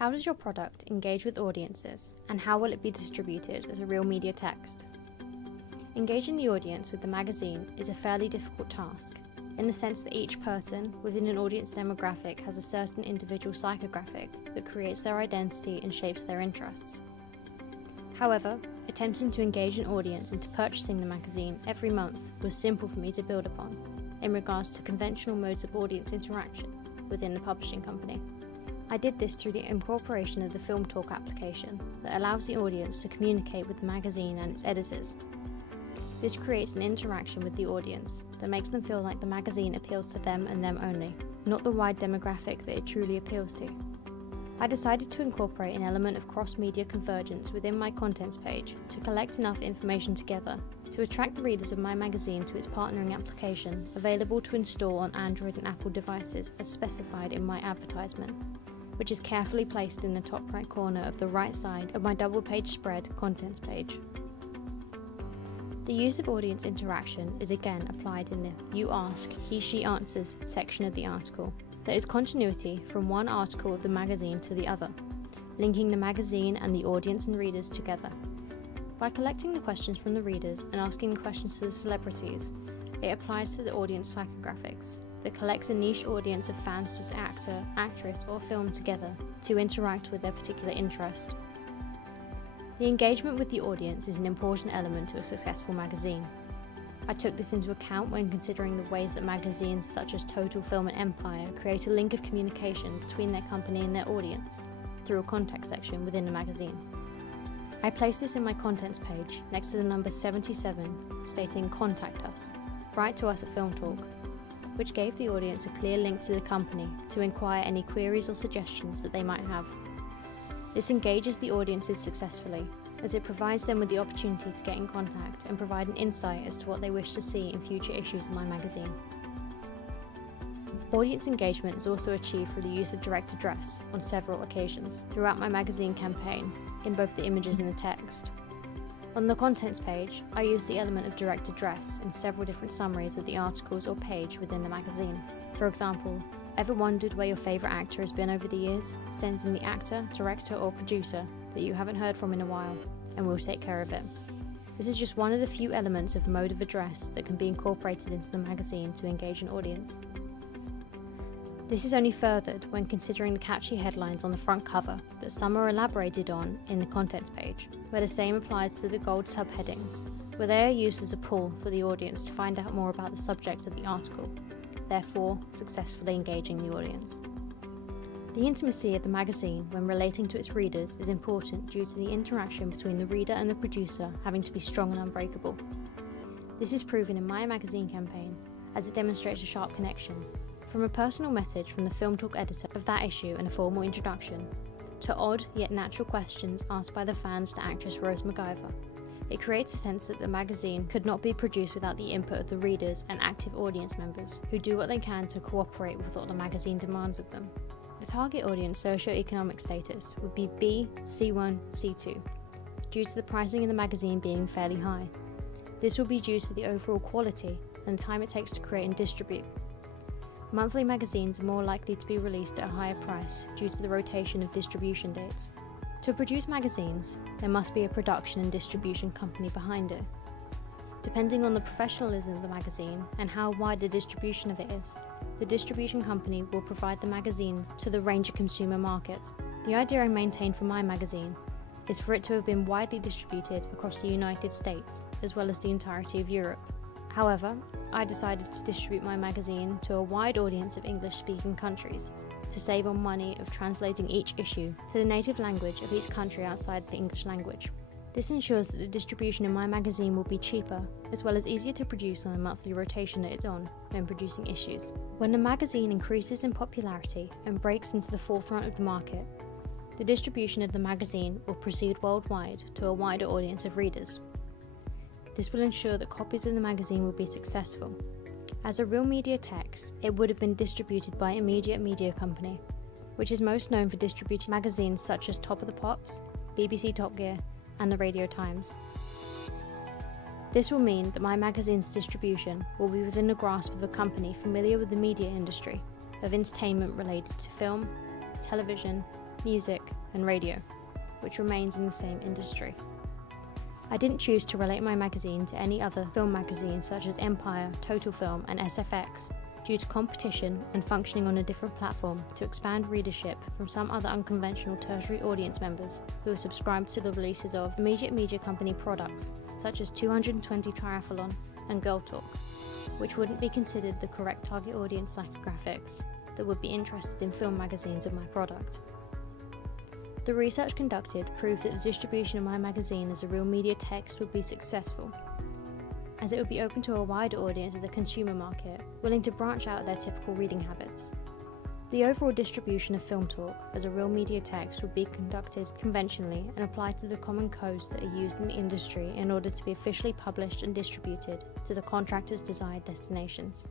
How does your product engage with audiences, and how will it be distributed as a real media text? Engaging the audience with the magazine is a fairly difficult task, in the sense that each person within an audience demographic has a certain individual psychographic that creates their identity and shapes their interests. However, attempting to engage an audience into purchasing the magazine every month was simple for me to build upon, in regards to conventional modes of audience interaction within the publishing company. I did this through the incorporation of the Film Talk application that allows the audience to communicate with the magazine and its editors. This creates an interaction with the audience that makes them feel like the magazine appeals to them and them only, not the wide demographic that it truly appeals to. I decided to incorporate an element of cross-media convergence within my contents page to collect enough information together to attract the readers of my magazine to its partnering application, available to install on Android and Apple devices as specified in my advertisement, which is carefully placed in the top right corner of the right side of my double-page spread contents page. The use of audience interaction is again applied in the You Ask, He/She Answers section of the article. There is continuity from one article of the magazine to the other, linking the magazine and the audience and readers together. By collecting the questions from the readers and asking the questions to the celebrities, it applies to the audience psychographics that collects a niche audience of fans of the actor, actress, or film together to interact with their particular interest. The engagement with the audience is an important element to a successful magazine. I took this into account when considering the ways that magazines such as Total Film and Empire create a link of communication between their company and their audience through a contact section within the magazine. I placed this in my contents page next to the number 77 stating "Contact us, write to us at Film Talk," which gave the audience a clear link to the company to inquire any queries or suggestions that they might have. This engages the audiences successfully, as it provides them with the opportunity to get in contact and provide an insight as to what they wish to see in future issues of my magazine. Audience engagement is also achieved through the use of direct address on several occasions throughout my magazine campaign, in both the images and the text. On the contents page, I use the element of direct address in several different summaries of the articles or page within the magazine. For example, ever wondered where your favourite actor has been over the years? Send in the actor, director or producer that you haven't heard from in a while, and we'll take care of it. This is just one of the few elements of mode of address that can be incorporated into the magazine to engage an audience. This is only furthered when considering the catchy headlines on the front cover that some are elaborated on in the contents page, where the same applies to the gold subheadings, where they are used as a pull for the audience to find out more about the subject of the article, therefore successfully engaging the audience. The intimacy of the magazine when relating to its readers is important due to the interaction between the reader and the producer having to be strong and unbreakable. This is proven in my magazine campaign, as it demonstrates a sharp connection, from a personal message from the Film Talk editor of that issue and a formal introduction, to odd yet natural questions asked by the fans to actress Rose McIver. It creates a sense that the magazine could not be produced without the input of the readers and active audience members who do what they can to cooperate with what the magazine demands of them. The target audience socio-economic status would be B, C1, C2, due to the pricing in the magazine being fairly high. This will be due to the overall quality and the time it takes to create and distribute. Monthly magazines are more likely to be released at a higher price due to the rotation of distribution dates. To produce magazines, there must be a production and distribution company behind it. Depending on the professionalism of the magazine and how wide the distribution of it is, the distribution company will provide the magazines to the range of consumer markets. The idea I maintain for my magazine is for it to have been widely distributed across the United States, as well as the entirety of Europe. However, I decided to distribute my magazine to a wide audience of English-speaking countries, to save on money of translating each issue to the native language of each country outside the English language. This ensures that the distribution in my magazine will be cheaper, as well as easier to produce on the monthly rotation that it's on when producing issues. When the magazine increases in popularity and breaks into the forefront of the market, the distribution of the magazine will proceed worldwide to a wider audience of readers. This will ensure that copies of the magazine will be successful. As a real media text, it would have been distributed by Immediate Media Company, which is most known for distributing magazines such as Top of the Pops, BBC Top Gear, and the Radio Times. This will mean that my magazine's distribution will be within the grasp of a company familiar with the media industry, of entertainment related to film, television, music, and radio, which remains in the same industry. I didn't choose to relate my magazine to any other film magazines such as Empire, Total Film, and SFX due to competition and functioning on a different platform to expand readership from some other unconventional tertiary audience members who are subscribed to the releases of immediate media company products such as 220 Triathlon and Girl Talk, which wouldn't be considered the correct target audience psychographics that would be interested in film magazines of my product. The research conducted proved that the distribution of my magazine as a real media text would be successful, as it would be open to a wider audience of the consumer market, willing to branch out of their typical reading habits. The overall distribution of Film Talk as a real media text would be conducted conventionally and applied to the common codes that are used in the industry in order to be officially published and distributed to the contractor's desired destinations.